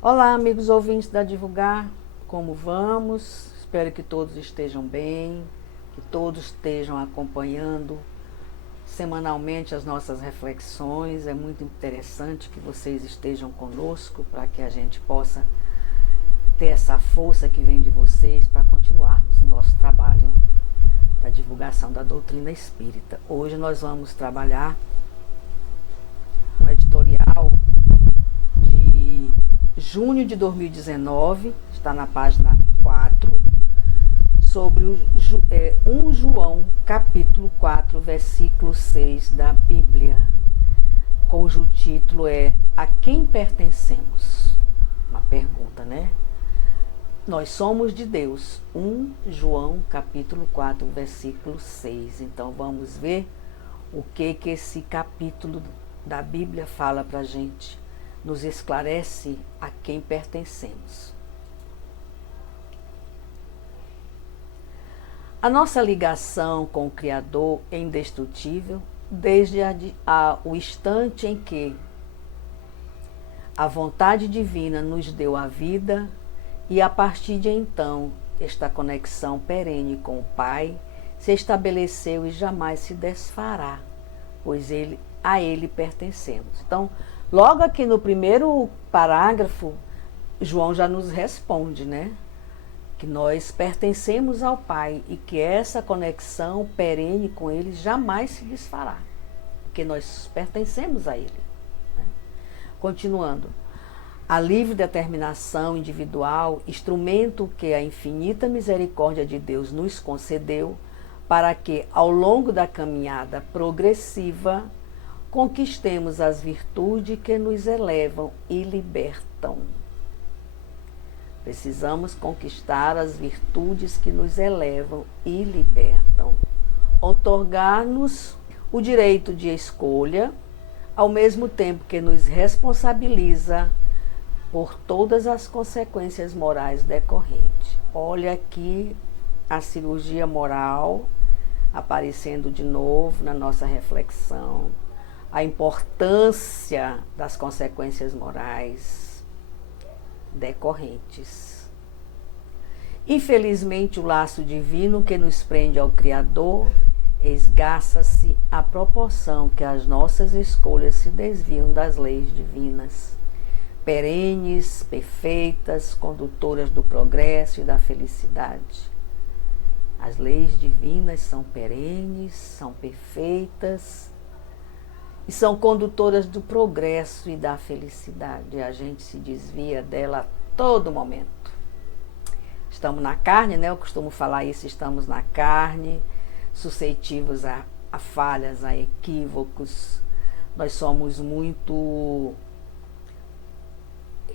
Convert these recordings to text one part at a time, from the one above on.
Olá, amigos ouvintes da Divulgar, como vamos? Espero que todos estejam bem, que todos estejam acompanhando semanalmente as nossas reflexões. É muito interessante que vocês estejam conosco para que a gente possa ter essa força que vem de vocês para continuarmos o nosso trabalho da divulgação da doutrina espírita. Hoje nós vamos trabalhar um editorial de junho de 2019, está na página 4, sobre 1 João, capítulo 4, versículo 6 da Bíblia, cujo título é A quem pertencemos? Uma pergunta, né? Nós somos de Deus. 1 João, capítulo 4, versículo 6. Então vamos ver o que esse capítulo da Bíblia fala para a gente. Nos esclarece a quem pertencemos. A nossa ligação com o Criador é indestrutível desde o instante em que a vontade divina nos deu a vida, e a partir de então esta conexão perene com o Pai se estabeleceu e jamais se desfará, pois a Ele pertencemos. Então, logo aqui no primeiro parágrafo, João já nos responde, né? Que nós pertencemos ao Pai e que essa conexão perene com Ele jamais se desfará, porque nós pertencemos a Ele, né? Continuando, a livre determinação individual, instrumento que a infinita misericórdia de Deus nos concedeu para que, ao longo da caminhada progressiva, conquistemos as virtudes que nos elevam e libertam. Precisamos conquistar as virtudes que nos elevam e libertam. Outorgar-nos o direito de escolha, ao mesmo tempo que nos responsabiliza por todas as consequências morais decorrentes. Olha aqui a cirurgia moral aparecendo de novo na nossa reflexão, a importância das consequências morais decorrentes. Infelizmente, o laço divino que nos prende ao Criador esgarça-se à proporção que as nossas escolhas se desviam das leis divinas, perenes, perfeitas, condutoras do progresso e da felicidade. As leis divinas são perenes, são perfeitas e são condutoras do progresso e da felicidade. A gente se desvia dela a todo momento. Estamos na carne, né? Eu costumo falar isso, estamos na carne, suscetíveis a falhas, a equívocos. Nós somos muito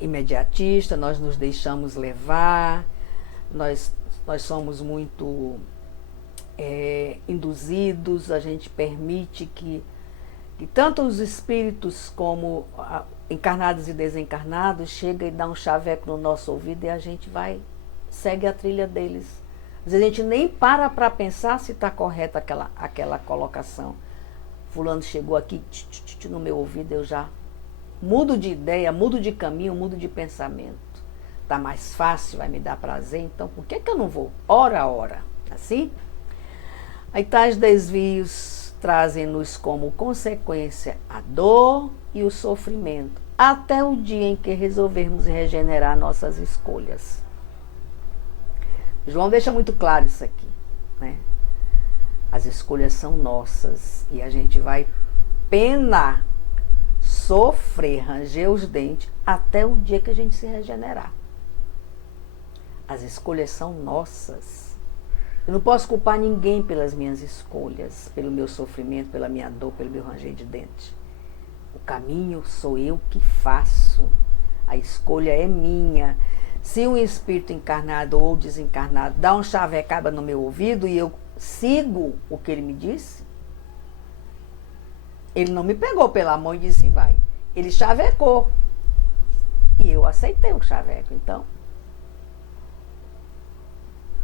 imediatista, nós nos deixamos levar, nós somos muito induzidos, a gente permite que tanto os espíritos como encarnados e desencarnados chegam e dão um chaveco no nosso ouvido e a gente segue a trilha deles. Às vezes a gente nem para pensar se está correta aquela colocação. Fulano chegou aqui no meu ouvido, eu já mudo de ideia, mudo de caminho, mudo de pensamento. Está mais fácil, vai me dar prazer, então por que eu não vou? Ora a hora. Assim? Aí tais desvios trazem-nos como consequência a dor e o sofrimento, até o dia em que resolvermos regenerar nossas escolhas. João deixa muito claro isso aqui, né? As escolhas são nossas e a gente vai penar, sofrer, ranger os dentes até o dia que a gente se regenerar. As escolhas são nossas. Eu não posso culpar ninguém pelas minhas escolhas, pelo meu sofrimento, pela minha dor, pelo meu ranger de dente. O caminho sou eu que faço. A escolha é minha. Se um espírito encarnado ou desencarnado dá um chavecaba no meu ouvido e eu sigo o que ele me disse, ele não me pegou pela mão e disse vai. Ele chavecou. E eu aceitei o chaveco, então.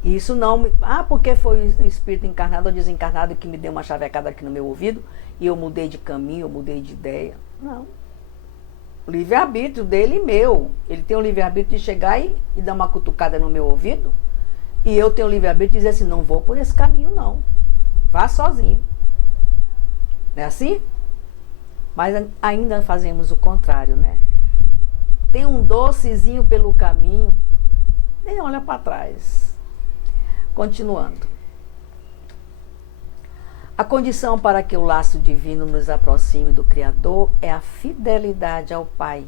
Isso não me... porque foi o espírito encarnado ou desencarnado que me deu uma chavecada aqui no meu ouvido e eu mudei de caminho, eu mudei de ideia. Não. O livre-arbítrio dele e meu. Ele tem o livre-arbítrio de chegar e dar uma cutucada no meu ouvido. E eu tenho o livre-arbítrio de dizer assim, não vou por esse caminho não. Vá sozinho. Não é assim? Mas ainda fazemos o contrário, né? Tem um docezinho pelo caminho, nem olha para trás. Continuando. A condição para que o laço divino nos aproxime do Criador é a fidelidade ao Pai,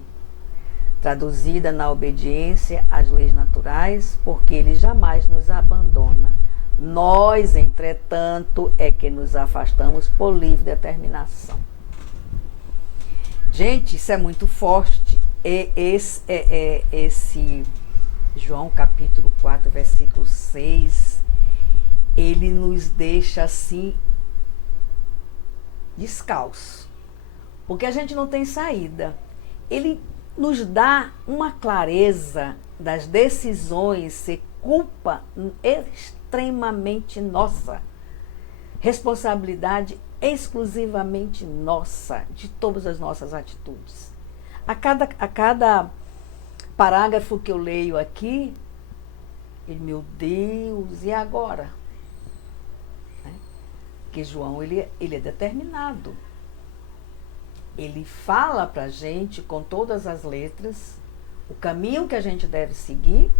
traduzida na obediência às leis naturais, porque Ele jamais nos abandona. Nós, entretanto, é que nos afastamos por livre determinação. Gente, isso é muito forte. Esse João capítulo 4, versículo 6, ele nos deixa assim descalço, porque a gente não tem saída. Ele nos dá uma clareza das decisões, ser culpa extremamente nossa, responsabilidade exclusivamente nossa, de todas as nossas atitudes. A cada parágrafo que eu leio aqui, meu Deus, e agora? Porque João, ele é determinado. Ele fala para a gente, com todas as letras, o caminho que a gente deve seguir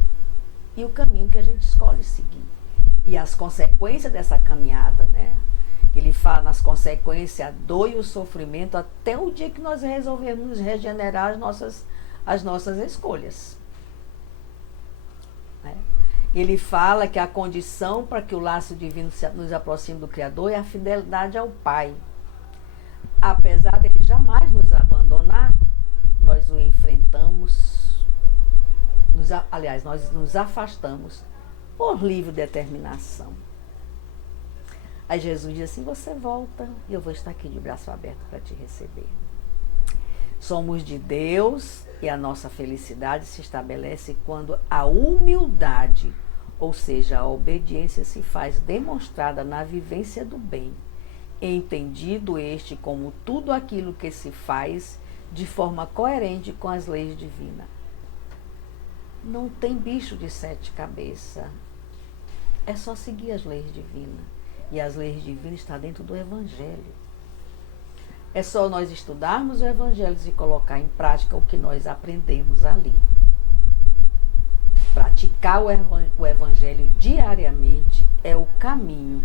e o caminho que a gente escolhe seguir. E as consequências dessa caminhada, né? Ele fala nas consequências, a dor e o sofrimento, até o dia que nós resolvermos regenerar as nossas escolhas. Né? Ele fala que a condição para que o laço divino nos aproxime do Criador é a fidelidade ao Pai. Apesar dele jamais nos abandonar, nós o enfrentamos, nós nos afastamos por livre determinação. Aí Jesus diz assim, você volta e eu vou estar aqui de braço aberto para te receber. Somos de Deus e a nossa felicidade se estabelece quando a humildade, ou seja, a obediência se faz demonstrada na vivência do bem, entendido este como tudo aquilo que se faz de forma coerente com as leis divinas. Não tem bicho de 7 cabeças, é só seguir as leis divinas. E as leis divinas estão dentro do Evangelho. É só nós estudarmos o Evangelho e colocar em prática o que nós aprendemos ali. Praticar o Evangelho diariamente é o caminho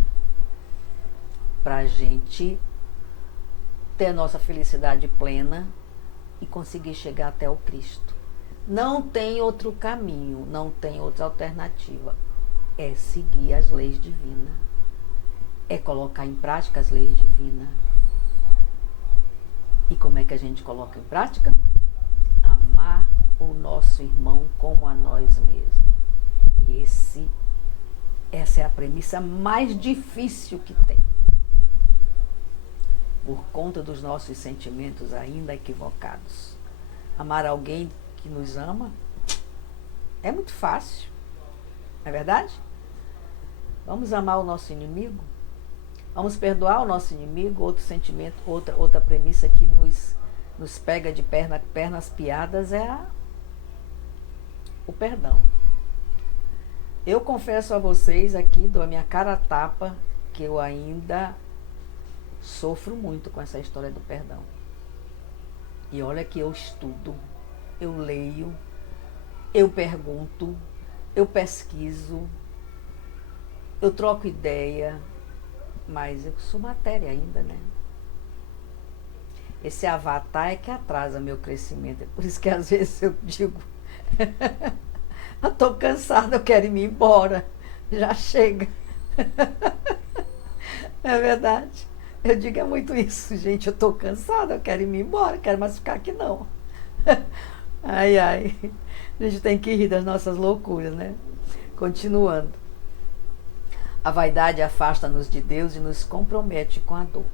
para a gente ter a nossa felicidade plena e conseguir chegar até o Cristo. Não tem outro caminho, não tem outra alternativa. É seguir as leis divinas. É colocar em prática as leis divinas. E como é que a gente coloca em prática? Amar o nosso irmão como a nós mesmos. E essa é a premissa mais difícil que tem. Por conta dos nossos sentimentos ainda equivocados. Amar alguém que nos ama é muito fácil. Não é verdade? Vamos amar o nosso inimigo? Vamos perdoar o nosso inimigo? Outro sentimento, outra premissa que nos pega de pernas piadas é o perdão. Eu confesso a vocês aqui, dou a minha cara a tapa, que eu ainda sofro muito com essa história do perdão. E olha que eu estudo, eu leio, eu pergunto, eu pesquiso, eu troco ideia, mas eu sou matéria ainda, né? Esse avatar é que atrasa meu crescimento. É por isso que às vezes eu digo, eu estou cansada, eu quero ir embora. Já chega. É verdade. Eu digo, é muito isso, gente. Eu estou cansada, eu quero ir embora, não quero mais ficar aqui não. Ai, ai. A gente tem que rir das nossas loucuras, né? Continuando. A vaidade afasta-nos de Deus e nos compromete com a dor.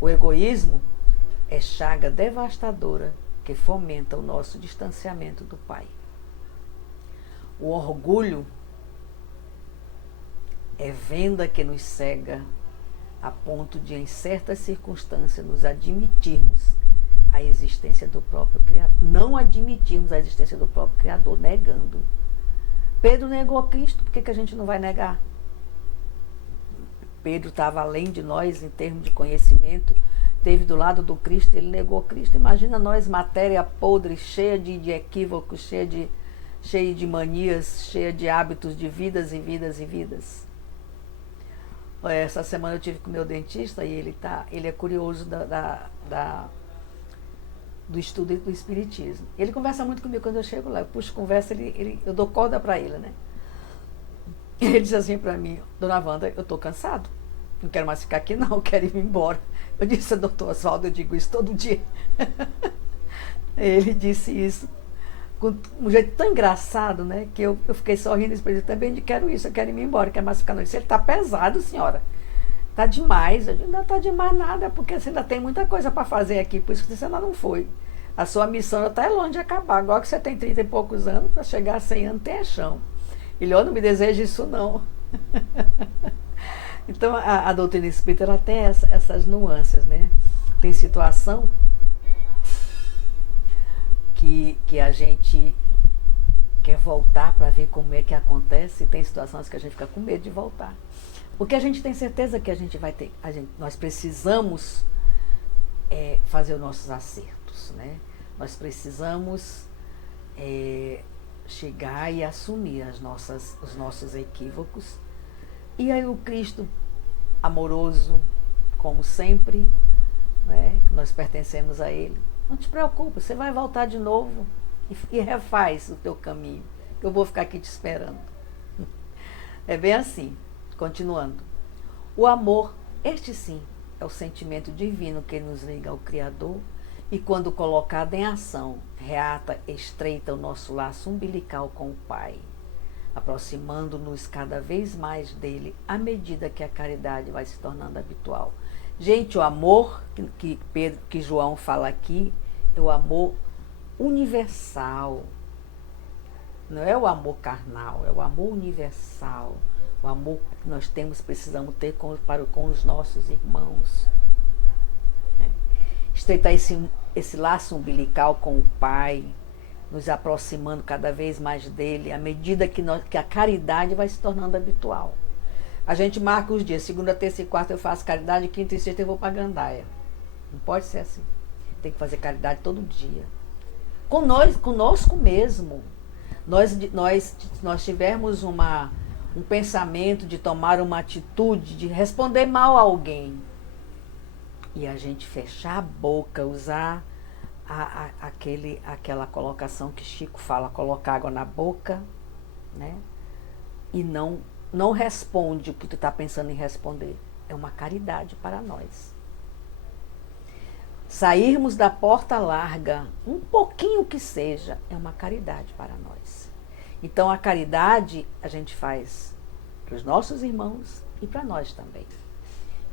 O egoísmo é chaga devastadora que fomenta o nosso distanciamento do Pai. O orgulho é venda que nos cega a ponto de, em certas circunstâncias, nos admitirmos a existência do próprio Criador. Não admitirmos a existência do próprio Criador, negando. Pedro negou a Cristo, por que a gente não vai negar? Pedro estava além de nós em termos de conhecimento, esteve do lado do Cristo, ele negou Cristo. Imagina nós, matéria podre, cheia de equívocos, cheia de manias, cheia de hábitos de vidas e vidas e vidas. Essa semana eu tive com o meu dentista e ele é curioso do estudo do espiritismo. Ele conversa muito comigo quando eu chego lá, eu puxo conversa, eu dou corda para ele, né? Ele diz assim para mim: Dona Wanda, eu estou cansado, não quero mais ficar aqui não, eu quero ir embora. Eu disse: doutor Oswaldo, eu digo isso todo dia. Ele disse isso com um jeito tão engraçado, né, que eu fiquei sorrindo e disse: também quero isso, eu quero ir embora, quero mais ficar não. Ele disse: ele está pesado, senhora, está demais. Eu digo: não está demais nada, porque você ainda tem muita coisa para fazer aqui, por isso que você ainda não foi. A sua missão está longe de acabar, agora que você tem 30 e poucos anos, para chegar a 100 anos tem chão. Ele: não me deseja isso não. Então a doutrina espírita, ela tem essas nuances, né? Tem situação que a gente quer voltar para ver como é que acontece, e tem situações que a gente fica com medo de voltar. Porque a gente tem certeza que a gente vai ter, nós precisamos fazer os nossos acertos, né? Nós precisamos chegar e assumir os nossos equívocos. E aí o Cristo amoroso, como sempre, né, nós pertencemos a Ele: não te preocupe, você vai voltar de novo e refaz o teu caminho, que eu vou ficar aqui te esperando. É bem assim, continuando. O amor, este sim, é o sentimento divino que nos liga ao Criador e, quando colocado em ação, reata, estreita o nosso laço umbilical com o Pai, aproximando-nos cada vez mais dele à medida que a caridade vai se tornando habitual. Gente, o amor que João fala aqui é o amor universal. Não é o amor carnal, é o amor universal. O amor que nós precisamos ter com os nossos irmãos. Estreitar esse laço umbilical com o Pai, nos aproximando cada vez mais dele, à medida que a caridade vai se tornando habitual. A gente marca os dias: segunda, terça e quarta eu faço caridade, quinta e sexta eu vou para a gandaia. Não pode ser assim. Tem que fazer caridade todo dia. Conosco mesmo. Nós tivermos um pensamento de tomar uma atitude, de responder mal a alguém, e a gente fechar a boca, usar aquela colocação que Chico fala: colocar água na boca, né? E não responde o que tu está pensando em responder. É uma caridade para nós. Sairmos da porta larga, um pouquinho que seja, é uma caridade para nós. Então a caridade a gente faz para os nossos irmãos e para nós também.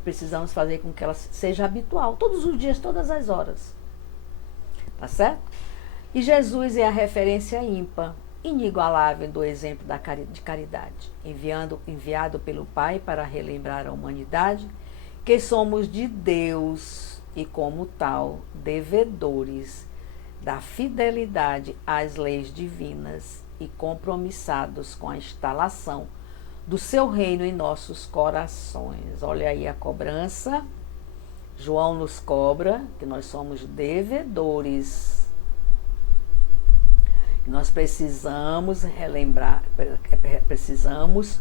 Precisamos fazer com que ela seja habitual, todos os dias, todas as horas. Tá certo? E Jesus é a referência ímpar, inigualável do exemplo de caridade, enviado pelo Pai para relembrar a humanidade que somos de Deus e, como tal, devedores da fidelidade às leis divinas e compromissados com a instalação do seu reino em nossos corações. Olha aí a cobrança. João nos cobra que nós somos devedores. Nós precisamos relembrar, precisamos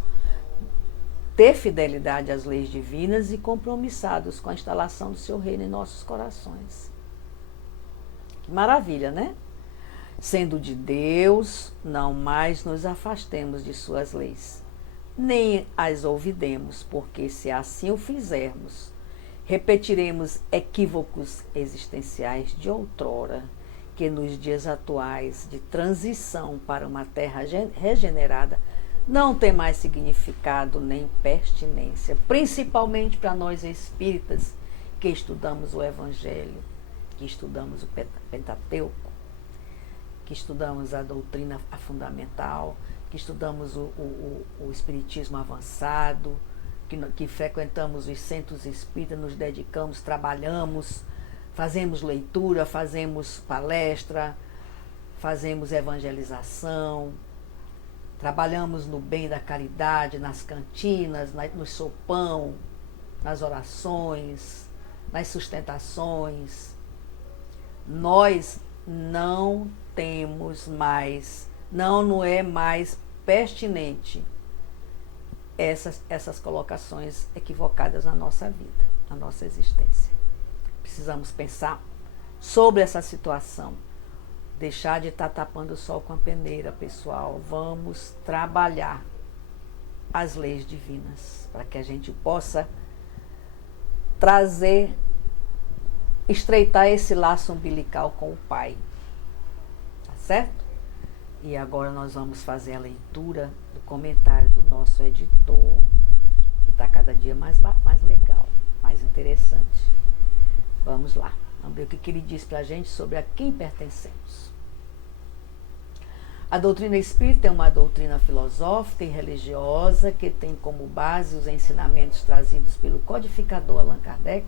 ter fidelidade às leis divinas e compromissados com a instalação do seu reino em nossos corações. Que maravilha, né? Sendo de Deus, não mais nos afastemos de suas leis, nem as olvidemos, porque se assim o fizermos, repetiremos equívocos existenciais de outrora, que nos dias atuais de transição para uma terra regenerada não tem mais significado nem pertinência, principalmente para nós espíritas que estudamos o Evangelho, que estudamos o Pentateuco, que estudamos a doutrina fundamental, que estudamos o Espiritismo avançado, que frequentamos os centros espíritas, nos dedicamos, trabalhamos Fazemos leitura, fazemos palestra, fazemos evangelização, trabalhamos no bem da caridade, nas cantinas, no sopão, nas orações, nas sustentações. Nós não temos mais, não é mais pertinente essas colocações equivocadas na nossa vida, na nossa existência. Precisamos pensar sobre essa situação, deixar de estar tapando o sol com a peneira, pessoal. Vamos trabalhar as leis divinas para que a gente possa trazer, estreitar esse laço umbilical com o Pai. Tá certo? E agora nós vamos fazer a leitura do comentário do nosso editor, que está cada dia mais legal, mais interessante. Vamos lá, vamos ver o que ele diz para a gente sobre a quem pertencemos. A doutrina espírita é uma doutrina filosófica e religiosa que tem como base os ensinamentos trazidos pelo codificador Allan Kardec.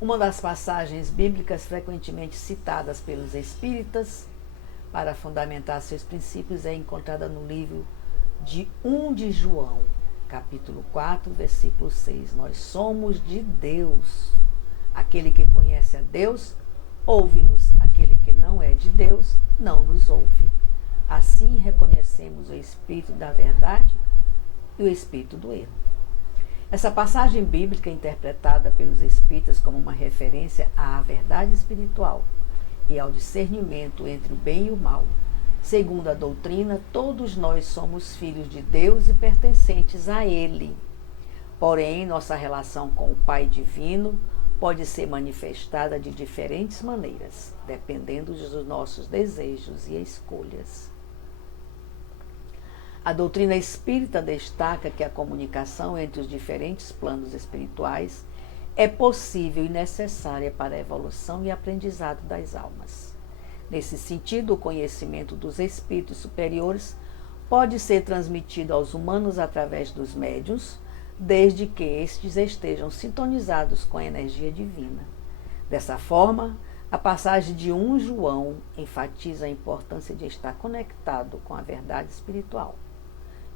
Uma das passagens bíblicas frequentemente citadas pelos espíritas para fundamentar seus princípios é encontrada no livro de 1 de João, capítulo 4, versículo 6. Nós somos de Deus. Aquele que conhece a Deus, ouve-nos. Aquele que não é de Deus, não nos ouve. Assim reconhecemos o espírito da verdade e o espírito do erro. Essa passagem bíblica é interpretada pelos espíritas como uma referência à verdade espiritual e ao discernimento entre o bem e o mal. Segundo a doutrina, todos nós somos filhos de Deus e pertencentes a Ele. Porém, nossa relação com o Pai Divino pode ser manifestada de diferentes maneiras, dependendo dos nossos desejos e escolhas. A doutrina espírita destaca que a comunicação entre os diferentes planos espirituais é possível e necessária para a evolução e aprendizado das almas. Nesse sentido, o conhecimento dos espíritos superiores pode ser transmitido aos humanos através dos médiuns, desde que estes estejam sintonizados com a energia divina. Dessa forma, a passagem de 1 João enfatiza a importância de estar conectado com a verdade espiritual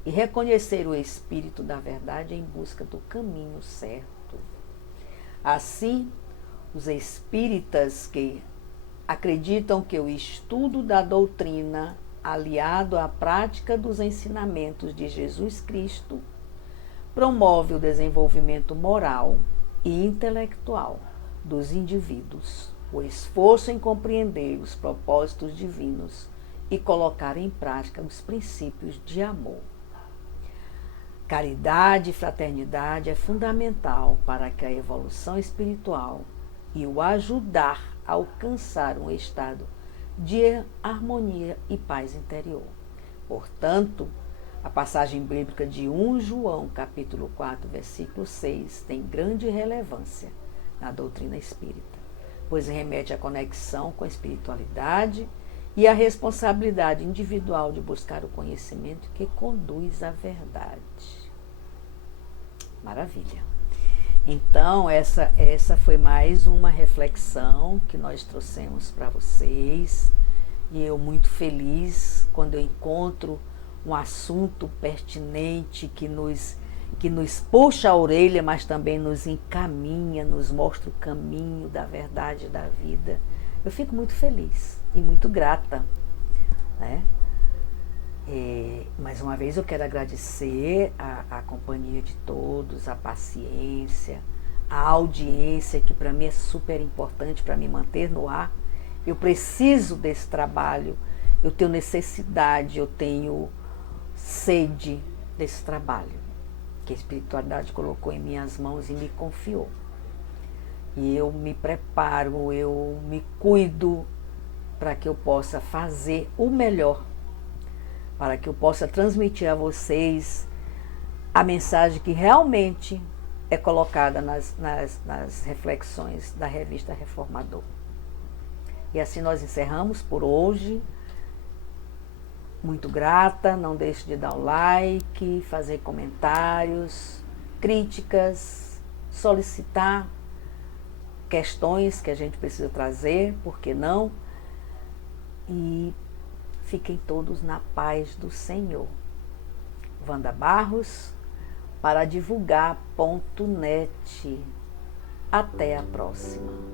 e reconhecer o espírito da verdade em busca do caminho certo. Assim, os espíritas que acreditam que o estudo da doutrina, aliado à prática dos ensinamentos de Jesus Cristo, promove o desenvolvimento moral e intelectual dos indivíduos, o esforço em compreender os propósitos divinos e colocar em prática os princípios de amor. Caridade e fraternidade é fundamental para que a evolução espiritual e o ajudar a alcançar um estado de harmonia e paz interior. Portanto, a passagem bíblica de 1 João, capítulo 4, versículo 6, tem grande relevância na doutrina espírita, pois remete à conexão com a espiritualidade e à responsabilidade individual de buscar o conhecimento que conduz à verdade. Maravilha! Então, essa foi mais uma reflexão que nós trouxemos para vocês, e eu muito feliz quando eu encontro um assunto pertinente que nos puxa a orelha, mas também nos encaminha, nos mostra o caminho da verdade da vida. Eu fico muito feliz e muito grata, né? Mais uma vez eu quero agradecer a companhia de todos, a paciência, a audiência, que para mim é super importante para me manter no ar. Eu preciso desse trabalho, eu tenho necessidade, eu tenho sede desse trabalho que a espiritualidade colocou em minhas mãos e me confiou. E eu me preparo, eu me cuido para que eu possa fazer o melhor, para que eu possa transmitir a vocês a mensagem que realmente é colocada nas reflexões da revista Reformador. E assim nós encerramos por hoje. Muito grata, não deixe de dar o like, fazer comentários, críticas, solicitar questões que a gente precisa trazer, por que não? E fiquem todos na paz do Senhor. Wanda Barros, para divulgar.net. Até a próxima.